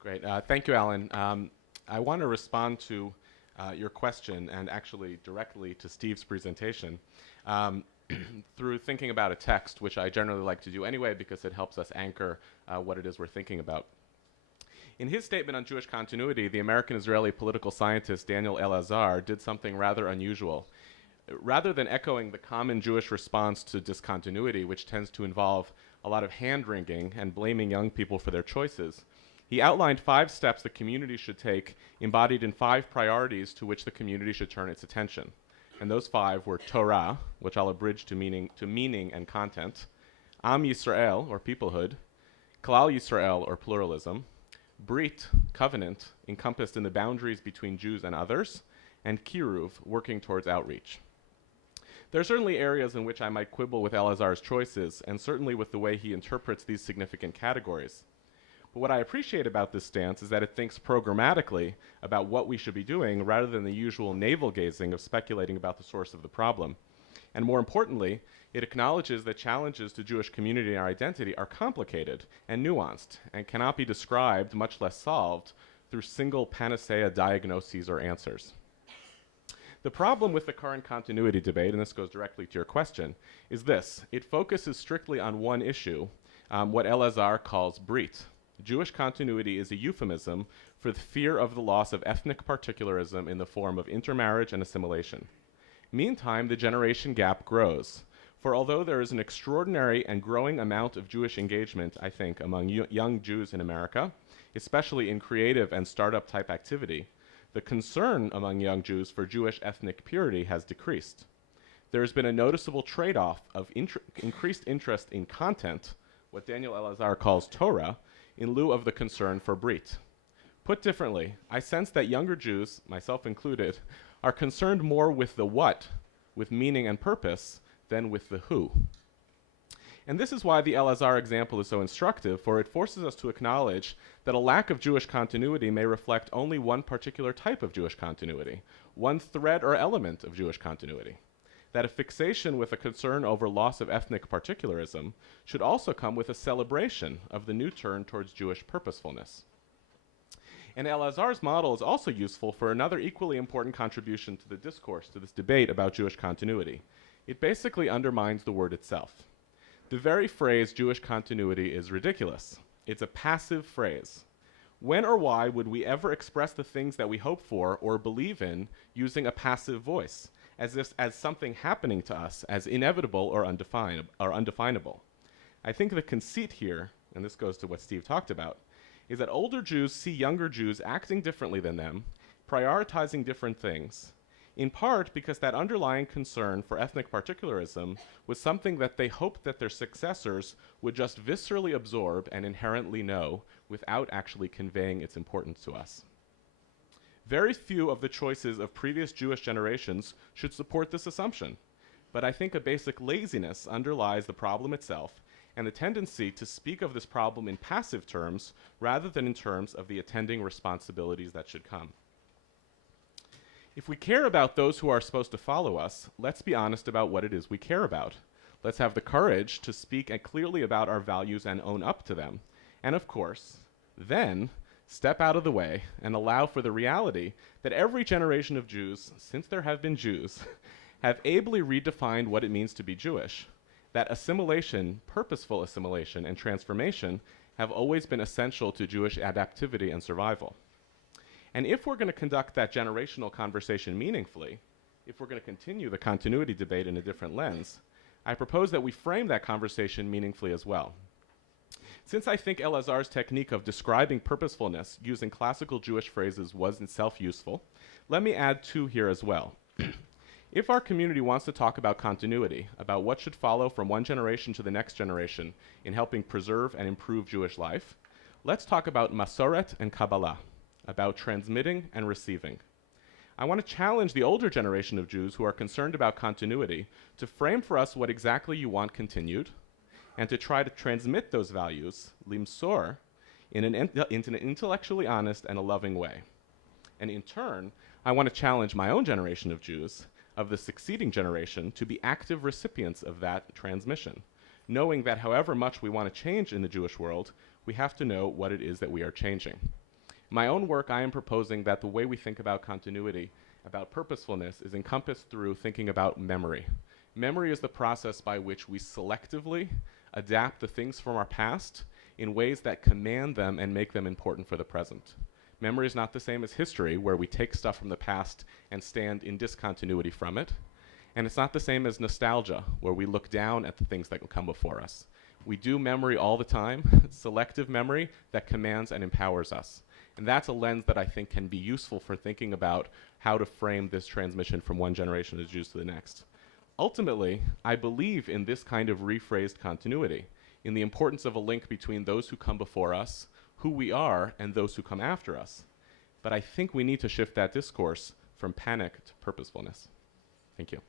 Great. Thank you, Alan. I want to respond to your question and actually directly to Steve's presentation through thinking about a text, which I generally like to do anyway because it helps us anchor what it is we're thinking about. In his statement on Jewish continuity, the American-Israeli political scientist Daniel Elazar did something rather unusual. Rather than echoing the common Jewish response to discontinuity, which tends to involve a lot of hand-wringing and blaming young people for their choices, he outlined 5 steps the community should take, embodied in 5 priorities to which the community should turn its attention. And those 5 were Torah, which I'll abridge to meaning and content, Am Yisrael, or peoplehood, Klal Yisrael, or pluralism, Brit, covenant, encompassed in the boundaries between Jews and others, and Kiruv, working towards outreach. There are certainly areas in which I might quibble with Elazar's choices, and certainly with the way he interprets these significant categories. But what I appreciate about this stance is that it thinks programmatically about what we should be doing rather than the usual navel-gazing of speculating about the source of the problem. And more importantly, it acknowledges that challenges to Jewish community and our identity are complicated and nuanced and cannot be described, much less solved, through single panacea diagnoses or answers. The problem with the current continuity debate, and this goes directly to your question, is this. It focuses strictly on one issue, what Elazar calls Brit. Jewish continuity is a euphemism for the fear of the loss of ethnic particularism in the form of intermarriage and assimilation. Meantime, the generation gap grows. For although there is an extraordinary and growing amount of Jewish engagement, I think, among young Jews in America, especially in creative and startup type activity, the concern among young Jews for Jewish ethnic purity has decreased. There has been a noticeable trade-off of increased interest in content, what Daniel Elazar calls Torah, in lieu of the concern for Brit. Put differently, I sense that younger Jews, myself included, are concerned more with the what, with meaning and purpose, than with the who. And this is why the Elazar example is so instructive, for it forces us to acknowledge that a lack of Jewish continuity may reflect only one particular type of Jewish continuity, one thread or element of Jewish continuity. That a fixation with a concern over loss of ethnic particularism should also come with a celebration of the new turn towards Jewish purposefulness. And Elazar's model is also useful for another equally important contribution to the discourse, to this debate about Jewish continuity. It basically undermines the word itself. The very phrase Jewish continuity is ridiculous. It's a passive phrase. When or why would we ever express the things that we hope for or believe in using a passive voice, as something happening to us as inevitable or undefinable? I think the conceit here, and this goes to what Steve talked about, is that older Jews see younger Jews acting differently than them, prioritizing different things, in part because that underlying concern for ethnic particularism was something that they hoped that their successors would just viscerally absorb and inherently know without actually conveying its importance to us. Very few of the choices of previous Jewish generations should support this assumption, but I think a basic laziness underlies the problem itself and the tendency to speak of this problem in passive terms rather than in terms of the attending responsibilities that should come. If we care about those who are supposed to follow us, let's be honest about what it is we care about. Let's have the courage to speak clearly about our values and own up to them. And of course, then step out of the way and allow for the reality that every generation of Jews, since there have been Jews, have ably redefined what it means to be Jewish. That assimilation, purposeful assimilation, and transformation have always been essential to Jewish adaptivity and survival. And if we're going to conduct that generational conversation meaningfully, if we're going to continue the continuity debate in a different lens, I propose that we frame that conversation meaningfully as well. Since I think Elazar's technique of describing purposefulness using classical Jewish phrases was itself useful, let me add 2 here as well. If our community wants to talk about continuity, about what should follow from one generation to the next generation in helping preserve and improve Jewish life, let's talk about Masoret and Kabbalah, about transmitting and receiving. I want to challenge the older generation of Jews who are concerned about continuity to frame for us what exactly you want continued, and to try to transmit those values, limsor, in an intellectually honest and a loving way. And in turn, I want to challenge my own generation of Jews, of the succeeding generation, to be active recipients of that transmission, knowing that however much we want to change in the Jewish world, we have to know what it is that we are changing. my own work, I am proposing that the way we think about continuity, about purposefulness, is encompassed through thinking about memory. Memory is the process by which we selectively adapt the things from our past in ways that command them and make them important for the present. Memory is not the same as history, where we take stuff from the past and stand in discontinuity from it. And it's not the same as nostalgia, where we look down at the things that come before us. We do memory all the time, selective memory that commands and empowers us. And that's a lens that I think can be useful for thinking about how to frame this transmission from one generation of Jews to the next. Ultimately, I believe in this kind of rephrased continuity, in the importance of a link between those who come before us, who we are, and those who come after us. But I think we need to shift that discourse from panic to purposefulness. Thank you.